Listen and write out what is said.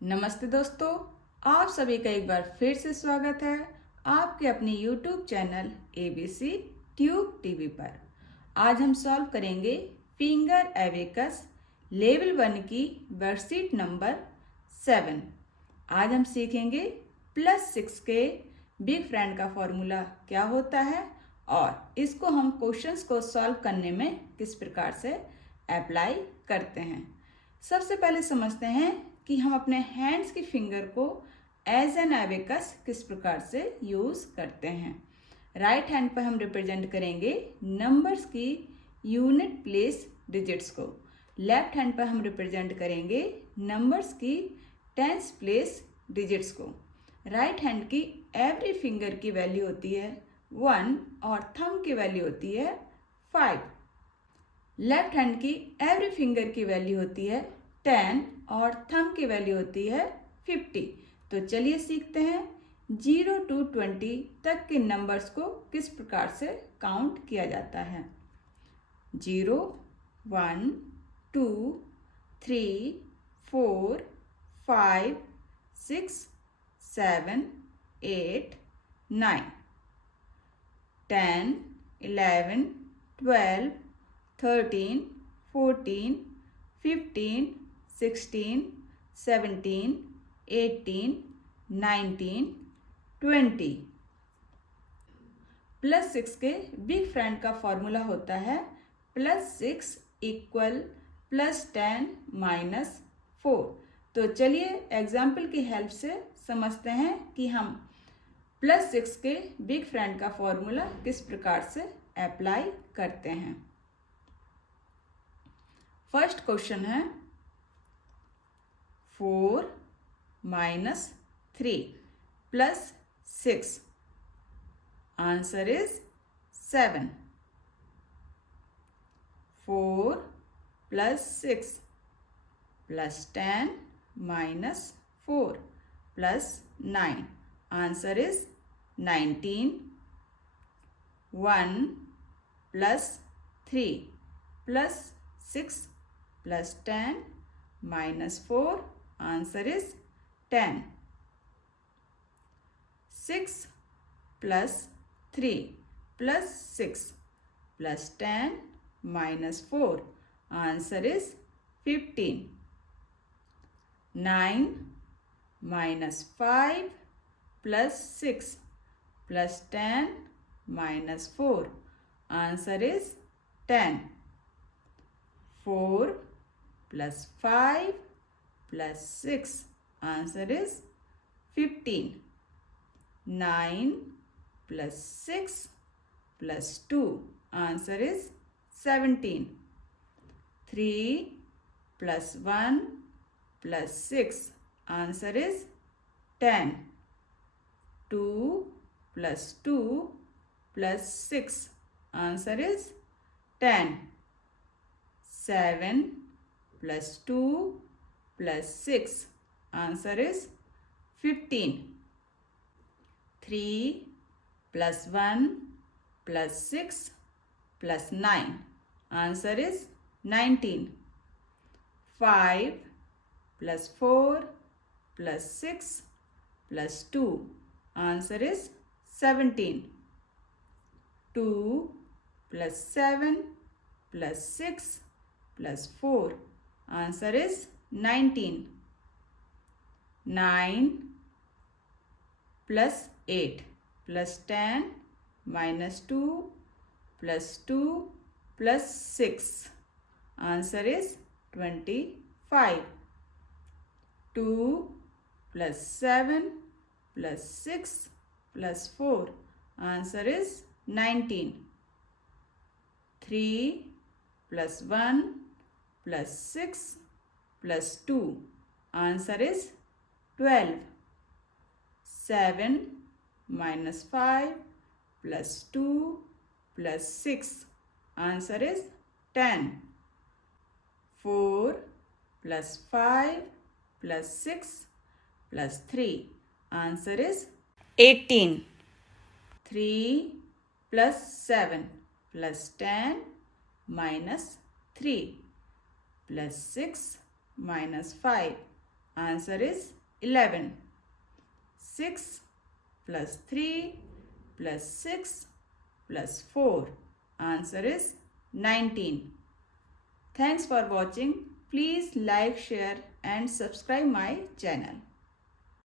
नमस्ते दोस्तों, आप सभी का एक बार फिर से स्वागत है आपके अपने YouTube channel ABC tube TV पर। आज हम सॉल्व करेंगे फिंगर एबेकस लेवल 1 की वर्कशीट नंबर 7। आज हम सीखेंगे +6 के बिग फ्रेंड का फॉर्मूला क्या होता है और इसको हम क्वेश्चंस को सॉल्व करने में किस प्रकार से अप्लाई करते हैं। सबसे पहले समझते हैं कि हम अपने हैंड्स की फिंगर को एज एन एबेकस किस प्रकार से यूज़ करते हैं। राइट हैंड पर हम रिप्रेजेंट करेंगे नंबर्स की यूनिट प्लेस डिजिट्स को, लेफ्ट हैंड पर हम रिप्रेजेंट करेंगे नंबर्स की टेंस प्लेस डिजिट्स को। राइट हैंड की एवरी फिंगर की वैल्यू होती है 1 और थंब की वैल्यू होती है 5। लेफ्ट हैंड की एवरी फिंगर की वैल्यू होती है 10 और थंब की वैल्यू होती है 50। तो चलिए सीखते हैं 0 to 20 तक के नंबर्स को किस प्रकार से काउंट किया जाता है। 0, 1, 2, 3, 4, 5, 6, 7, 8, 9, 10, 11, 12, 13, 14, 15, 16, 17, 18, 19, 20। +6 के बिग फ्रेंड का फॉर्मूला होता है +6 = +10 - 4। तो चलिए एग्जाम्पल की हेल्प से समझते हैं कि हम +6 के बिग फ्रेंड का फॉर्मूला किस प्रकार से अप्लाई करते हैं। फर्स्ट क्वेश्चन है 4 - 3 + 6। Answer is 7। 4 + 6 + 10 - 4 + 9। Answer is 19। 1 + 3 + 6 + 10 - 4। Answer is 10. 6 + 3 + 6 + 10 - 4. Answer is 15. 9 - 5 + 6 + 10 - 4. Answer is 10. 4 + 5 + 6. Answer is 15. 9 + 6 + 2. Answer is 17. 3 + 1 + 6. Answer is 10. 2 + 2 + 6. Answer is 10. 7 + 2 + 6. Answer is 15. 3 + 1 + 6 + 9. Answer is 19. 5 + 4 + 6 + 2. Answer is 17. 2 + 7 + 6 + 4. Answer is 19. 9 + 8 + 10 - 2 + 2 + 6. Answer is 25. 2 + 7 + 6 + 4. Answer is 19. 3 + 1 + 6 + 2. Answer is 12. 7 - 5 + 2 + 6. Answer is 10. 4 + 5 + 6 + 3. Answer is 18. 3 + 7 + 10 - 3 + 6 - 5. Answer is 11. 6 plus 3 plus 6 plus 4. Answer is 19. Thanks for watching. Please like, share and subscribe my channel.